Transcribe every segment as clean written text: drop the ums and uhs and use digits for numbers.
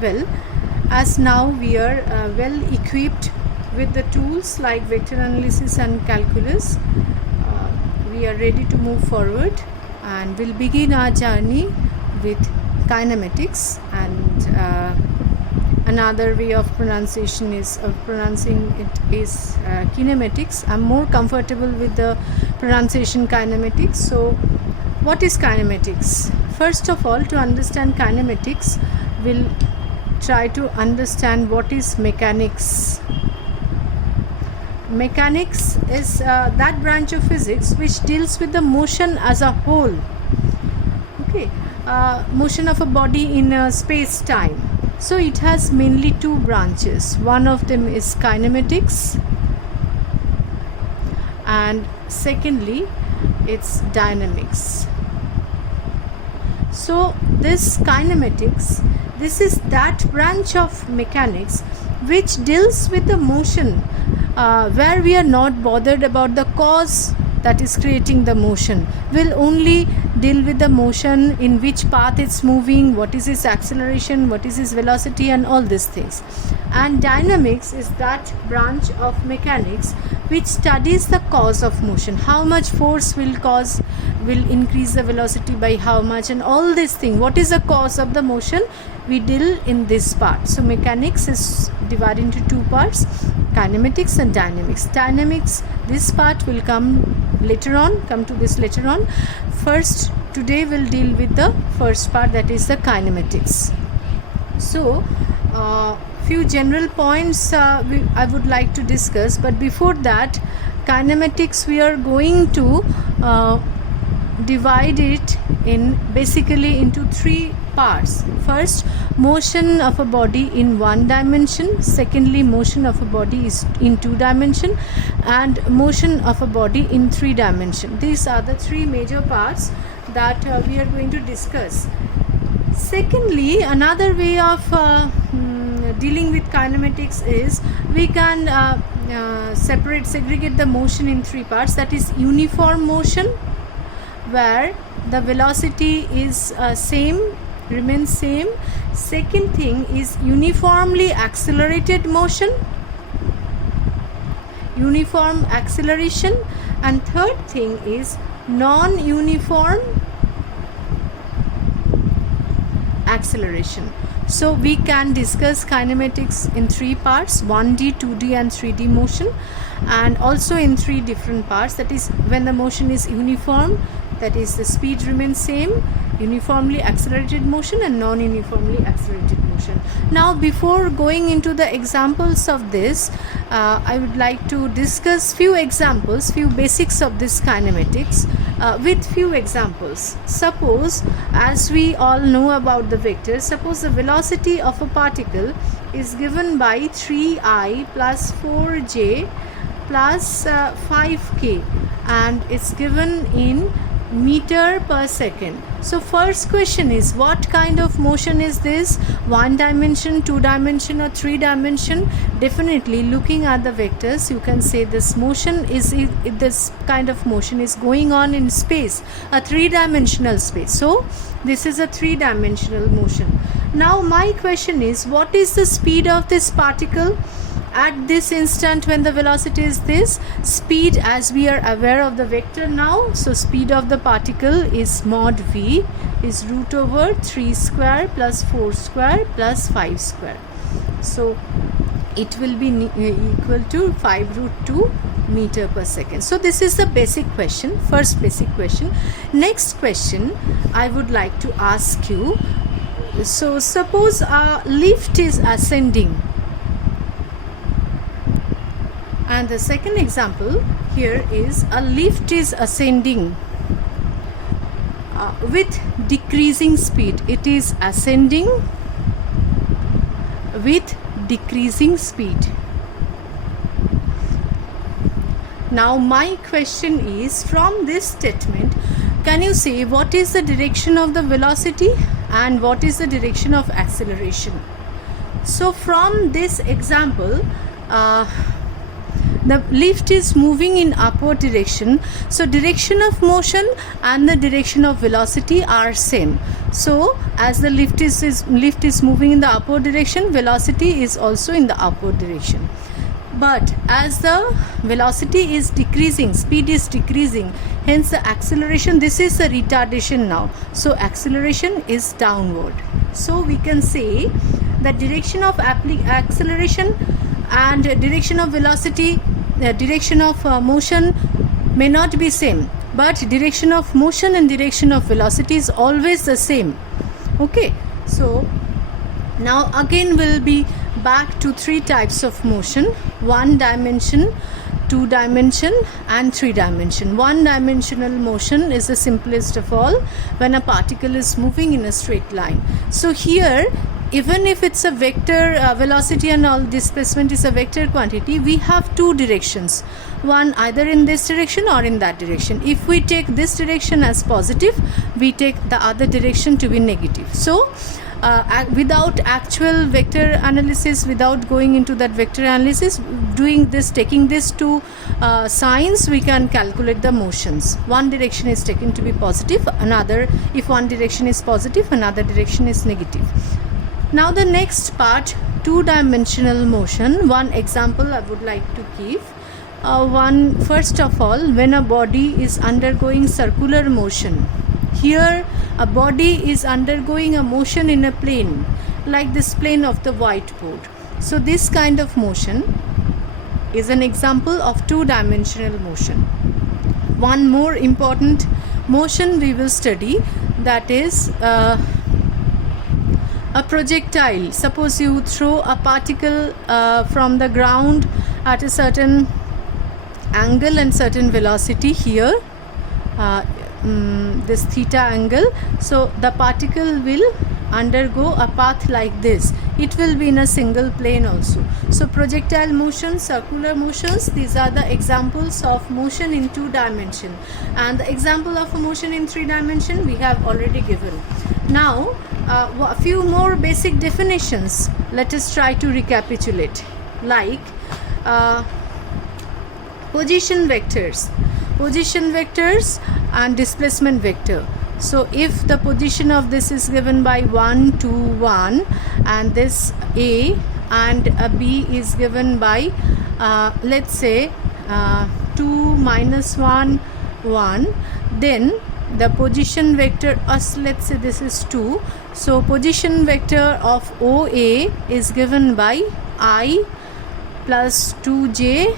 Well, as now we are well equipped with the tools like vector analysis and calculus, we are ready to move forward, and we'll begin our journey with kinematics. And another way of pronouncing it is kinematics. I'm more comfortable with the pronunciation kinematics. So what is kinematics? First of all, to understand kinematics, we'll try to understand what is mechanics. Mechanics is that branch of physics which deals with the motion as a whole. Okay, motion of a body in space-time. So it has mainly two branches. One of them is kinematics, and secondly, it's dynamics. So this kinematics, this is that branch of mechanics which deals with the motion, where we are not bothered about the cause that is creating the motion. We'll only deal with the motion, in which path it's moving, what is its acceleration, what is its velocity, and all these things. And dynamics is that branch of mechanics which studies the cause of motion. How much force will increase the velocity by how much, and all these things. What is the cause of the motion? We deal in this part. So mechanics is divided into two parts: kinematics and dynamics. Dynamics, this part will come to this later on. First, today we'll deal with the first part, that is the kinematics. So few general points I would like to discuss, but before that, kinematics, we are going to divide it basically into three parts. First, motion of a body in one dimension. Secondly, motion of a body is in two dimension, and motion of a body in three dimension. These are the three major parts that we are going to discuss. Secondly, another way of dealing with kinematics is we can segregate the motion in three parts. That is uniform motion, where the velocity is remains same. Second thing is uniformly accelerated motion, uniform acceleration, and third thing is non-uniform acceleration. So we can discuss kinematics in three parts: 1D, 2D, and 3D motion, and also in three different parts. That is, when the motion is uniform, that is the speed remains same, uniformly accelerated motion, and non-uniformly accelerated motion. Now, before going into the examples of this, I would like to discuss few examples, few basics of this kinematics with few examples. Suppose, as we all know about the vectors, suppose the velocity of a particle is given by 3I plus 4J plus 5K, and it's given in meter per second. So first question is, what kind of motion is this? One dimension, two dimension, or three dimension? Definitely, looking at the vectors, you can say this kind of motion is going on in space, a three-dimensional space. So this is a three-dimensional motion. Now my question is, what is the speed of this particle at this instant when the velocity is this? Speed, as we are aware of the vector now, so speed of the particle is mod v is root over 3 square plus 4 square plus 5 square. So it will be equal to 5 root 2 meter per second. So this is the basic question, first basic question. Next question I would like to ask you. So suppose a lift is ascending, and the second example here is a lift is ascending with decreasing speed. It is ascending with decreasing speed. Now my question is, from this statement, can you say what is the direction of the velocity and what is the direction of acceleration? So from this example, the lift is moving in upward direction, so direction of motion and the direction of velocity are same. So as the lift is moving in the upward direction, velocity is also in the upward direction. But as the velocity is decreasing, speed is decreasing, hence the acceleration, this is a retardation now, so acceleration is downward. So we can say that direction of acceleration and direction of velocity, direction of motion may not be same, but direction of motion and direction of velocity is always the same. Okay, so now again we'll be back to three types of motion: one dimension, two dimension and three dimension. One dimensional motion is the simplest of all, when a particle is moving in a straight line. So here, even if it's a vector, velocity and all displacement is a vector quantity, we have two directions, one either in this direction or in that direction. If we take this direction as positive, we take the other direction to be negative. So without actual vector analysis, without going into that vector analysis, taking this to signs, we can calculate the motions. One direction is taken to be positive, another, if one direction is positive, another direction is negative. Now the next part, two-dimensional motion. One example I would like to give. First of all, when a body is undergoing circular motion, here a body is undergoing a motion in a plane, like this plane of the whiteboard. So this kind of motion is an example of two-dimensional motion. One more important motion we will study, that is a projectile. Suppose you throw a particle from the ground at a certain angle and certain velocity here, this theta angle. So the particle will undergo a path like this. It will be in a single plane also. So projectile motion, circular motions, these are the examples of motion in two dimension. And the example of a motion in three dimension we have already given. Now a few more basic definitions let us try to recapitulate, like position vectors and displacement vector. So if the position of this is given by 1, 2, 1, and this A and a B is given by let's say 2, -1, 1, then the position vector, let's say this is 2, so position vector of OA is given by I plus 2j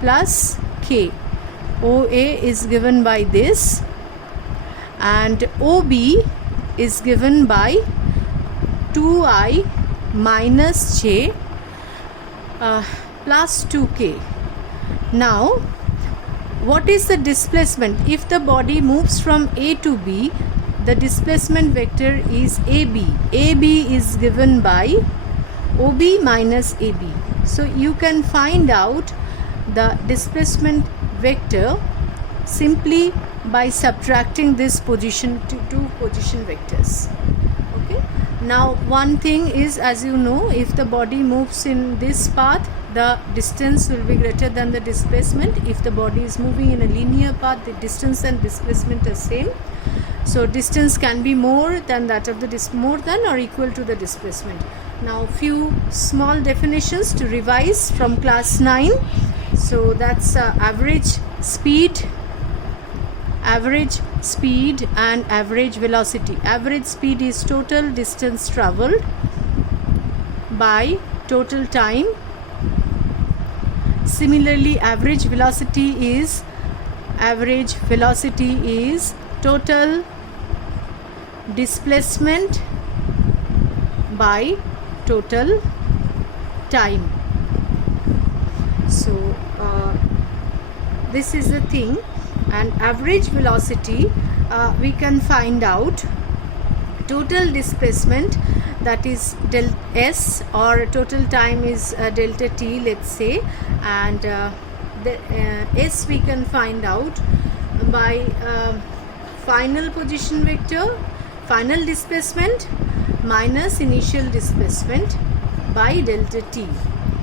plus k. OA is given by this, and OB is given by 2i minus j plus 2k. Now what is the displacement? If the body moves from A to B, the displacement vector is AB. AB is given by OB minus AB. So you can find out the displacement vector simply by subtracting this position to two position vectors. Okay. Now one thing is, as you know, if the body moves in this path, the distance will be greater than the displacement. If the body is moving in a linear path, the distance and displacement are same. So distance can be more than that of the more than or equal to the displacement. Now few small definitions to revise from class 9. So that's average speed and average velocity. Average speed is total distance traveled by total time. Similarly, average velocity is total displacement by total time. So this is the thing. And average velocity, we can find out total displacement, that is del S, or total time is delta t, let's say, and the S we can find out by final position vector, final displacement minus initial displacement by delta t.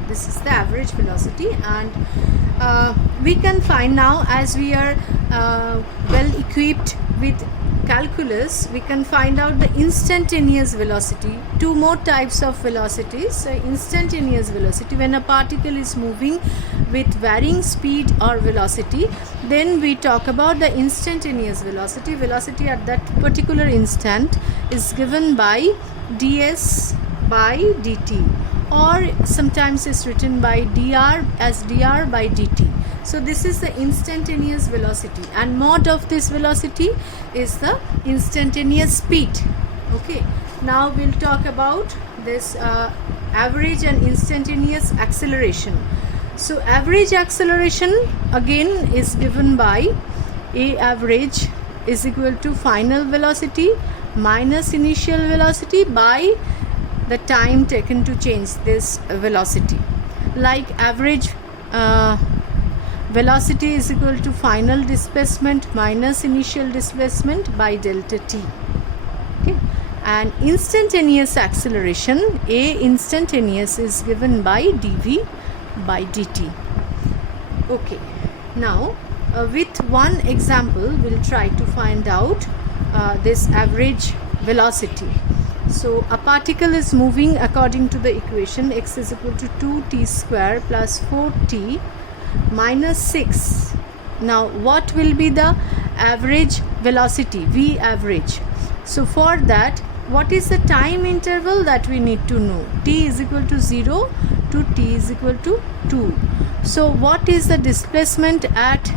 This is the average velocity, and we can find now, as we are well equipped with calculus, we can find out the instantaneous velocity. Two more types of velocities. Instantaneous velocity, when a particle is moving with varying speed or velocity, then we talk about the instantaneous velocity. Velocity at that particular instant is given by ds by dt, or sometimes is written by dr as dr by dt. So this is the instantaneous velocity, and mode of this velocity is the instantaneous speed. Okay, now we'll talk about this average and instantaneous acceleration. So average acceleration again is given by a average is equal to final velocity minus initial velocity by the time taken to change this velocity. Like average velocity is equal to final displacement minus initial displacement by delta t. Okay, and instantaneous acceleration, a instantaneous, is given by dv by dt. Okay, now with one example we'll try to find out this average velocity. So a particle is moving according to the equation x is equal to 2t square plus 4t minus 6. Now what will be the average velocity, v average? So for that, what is the time interval that we need to know? T is equal to 0 to t is equal to 2. So what is the displacement at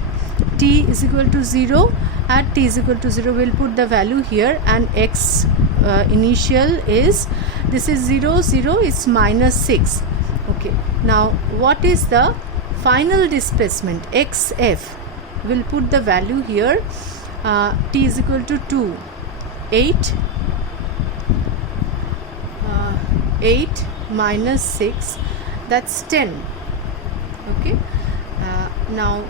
t is equal to 0? At t is equal to 0, we'll put the value here, and x initial is, this is 0 0, it's minus 6. Okay, now what is the final displacement, xf? We'll put the value here, t is equal to 2, 8 minus 6, that's 10. Okay, now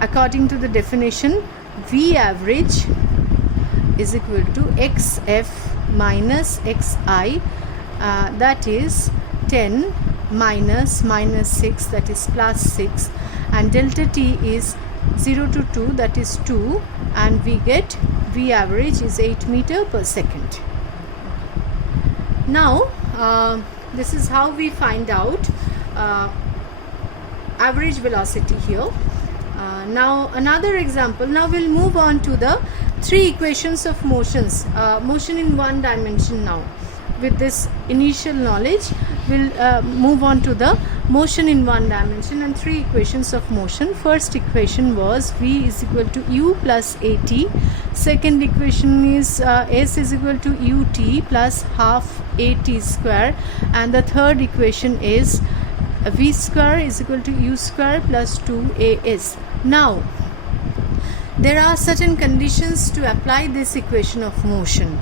according to the definition, v average is equal to xf minus xi, that is 10 minus 6, that is plus 6, and delta t is 0 to 2, that is 2, and we get v average is 8 meter per second. Now this is how we find out average velocity here. Now another example. Now we'll move on to the three equations of motions, motion in one dimension. Now with this initial knowledge, we'll move on to the motion in one dimension and three equations of motion. First equation was v is equal to u plus at. Second equation is s is equal to ut plus half at square, and the third equation is v square is equal to u square plus 2as. Now there are certain conditions to apply this equation of motion.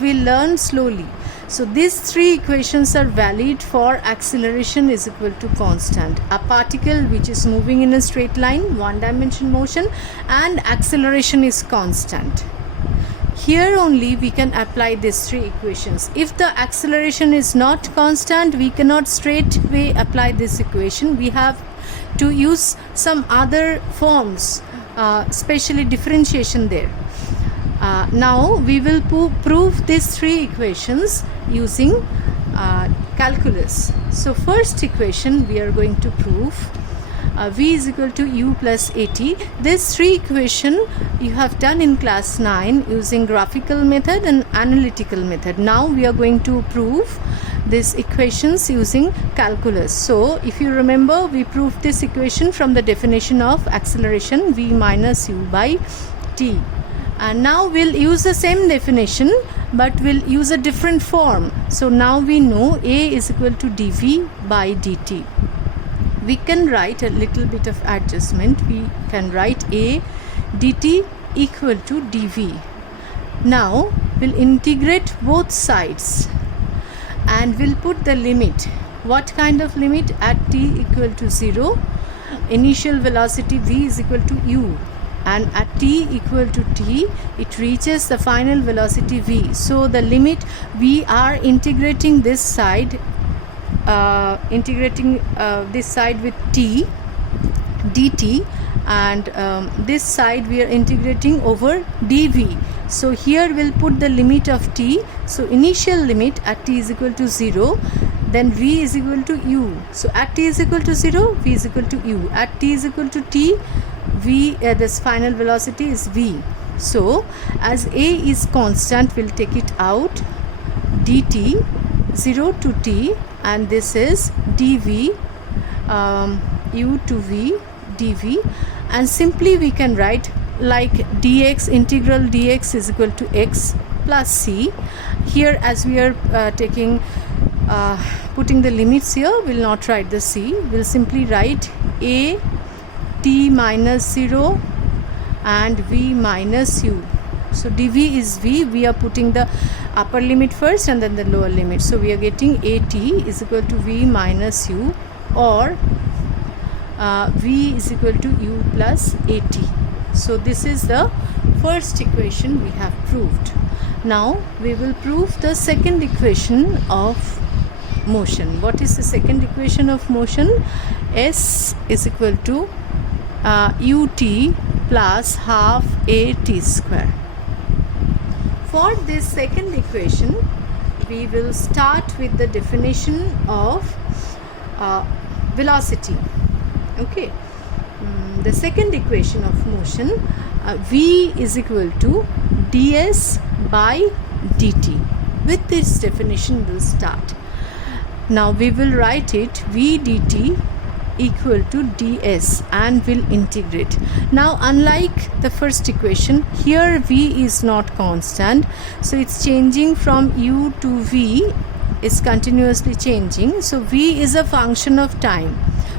We'll learn slowly. So these three equations are valid for acceleration is equal to constant, a particle which is moving in a straight line, one dimension motion, and acceleration is constant. Here only we can apply these three equations. If the acceleration is not constant, we cannot straightway apply this equation. We have to use some other forms, especially differentiation there. Now we will prove these three equations using calculus. So first equation we are going to prove v is equal to u plus at. This three equation you have done in class 9 using graphical method and analytical method. Now we are going to prove these equations using calculus. So if you remember, we proved this equation from the definition of acceleration, v minus u by t. And now we'll use the same definition, but we'll use a different form. So now we know a is equal to dv by dt. We can write a little bit of adjustment. We can write a dt equal to dv. Now we'll integrate both sides and we'll put the limit. What kind of limit? At t equal to 0, initial velocity v is equal to u, and at t equal to t, it reaches the final velocity v. So the limit, we are integrating this side, this side with t dt, and this side we are integrating over dv. So here we'll put the limit of t. So initial limit at t is equal to 0, then v is equal to u. So at t is equal to 0, v is equal to u. At t is equal to t, v, this final velocity is v. So as a is constant, we'll take it out, dt 0 to t, and this is dv, u to v dv, and simply we can write like dx, integral dx is equal to x plus c. Here as we are putting the limits here, we'll not write the c, we'll simply write a t minus 0 and v minus u. So dv is v, we are putting the upper limit first and then the lower limit. So we are getting at is equal to v minus u, or v is equal to u plus at. So this is the first equation we have proved. Now we will prove the second equation of motion. What is the second equation of motion? S is equal to ut plus half at square. For this second equation, we will start with the definition of velocity. Okay. The second equation of motion, v is equal to ds by dt. With this definition we'll start. Now we will write it v dt equal to ds and will integrate. Now unlike the first equation, here v is not constant, so it's changing from u to v, is continuously changing. So v is a function of time.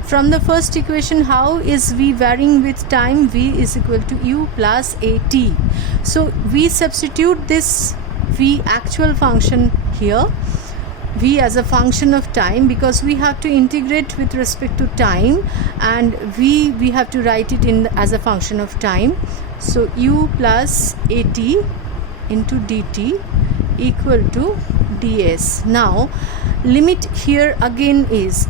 From the first equation, how is v varying with time? V is equal to u plus at. So we substitute this v actual function here, v as a function of time, because we have to integrate with respect to time, and v we have to write it in as a function of time. So u plus at into dt equal to ds. Now limit here again is,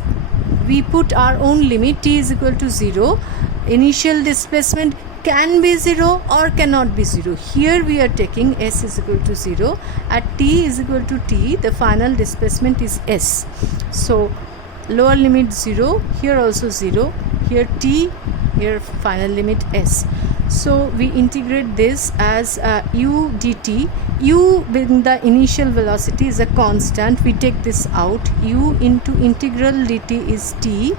we put our own limit, t is equal to 0. Initial displacement can be 0 or cannot be 0. Here we are taking s is equal to 0. At t is equal to t, the final displacement is s. So lower limit 0, here also 0, here t, here final limit s. So we integrate this as u dt. U being the initial velocity is a constant, we take this out, u into integral dt is t,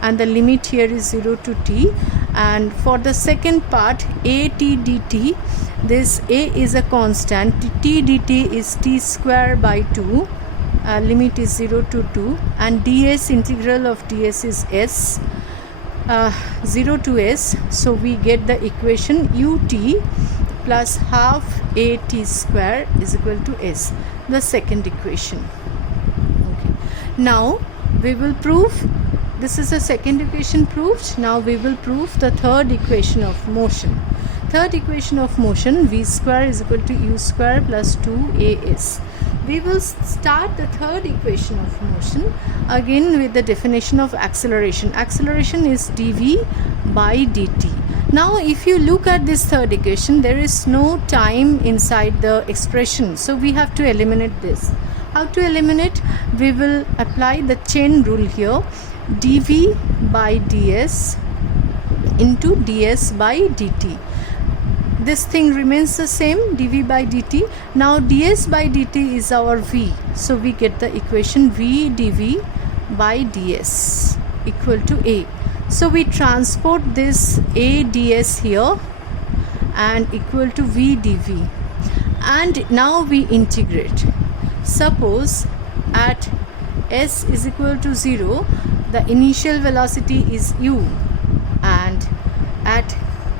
and the limit here is 0 to t. And for the second part, at dt, this a is a constant, t dt is t square by 2, limit is 0 to 2, and ds, integral of ds is s, 0 to s. So we get the equation ut plus half at square is equal to s, the second equation. Okay. Now we will prove, this is the second equation proved. Now we will prove the third equation of motion. Third equation of motion, v square is equal to u square plus 2as. We will start the third equation of motion again with the definition of acceleration. Acceleration is dv by dt. Now if you look at this third equation, there is no time inside the expression, so we have to eliminate this. How to eliminate? We will apply the chain rule here, dv by ds into ds by dt. This thing remains the same, dv by dt. Now ds by dt is our v, so we get the equation v dv by ds equal to a. So we transport this a ds here and equal to v dv, and now we integrate. Suppose at s is equal to 0, the initial velocity is u, and at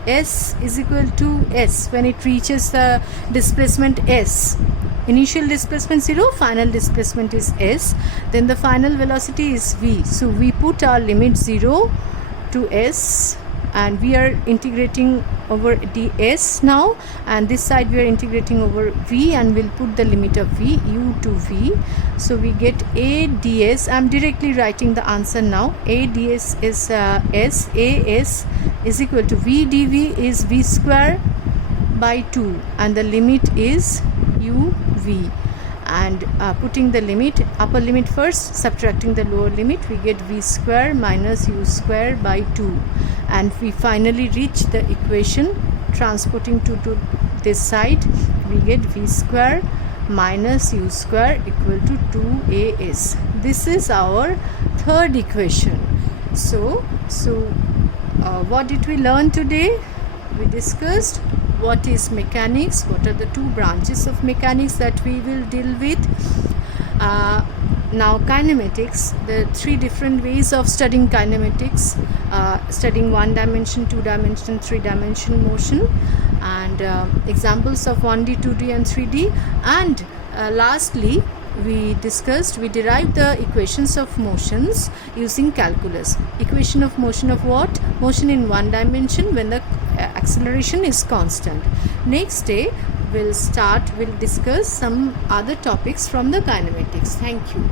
s is equal to s, when it reaches the displacement s, initial displacement 0, final displacement is s, then the final velocity is v. So we put our limit 0 to s, and we are integrating over ds now, and this side we are integrating over v, and we'll put the limit of v, u to v. So we get a ds. I'm directly writing the answer now. A ds is s, as is equal to v dv is v square by 2 and the limit is uv, and putting the limit, upper limit first, subtracting the lower limit, we get v square minus u square by 2, and we finally reach the equation. Transporting 2 to this side, we get v square minus u square equal to 2as. This is our third equation. So what did we learn today? We discussed what is mechanics, what are the two branches of mechanics that we will deal with. Now kinematics, the three different ways of studying kinematics, studying 1 dimension, 2 dimension, 3 dimension motion, and examples of 1D, 2D and 3D. And lastly, we derived the equations of motions using calculus. Equation of motion of what? Motion in 1 dimension when the acceleration is constant. Next day we'll discuss some other topics from the kinematics. Thank you.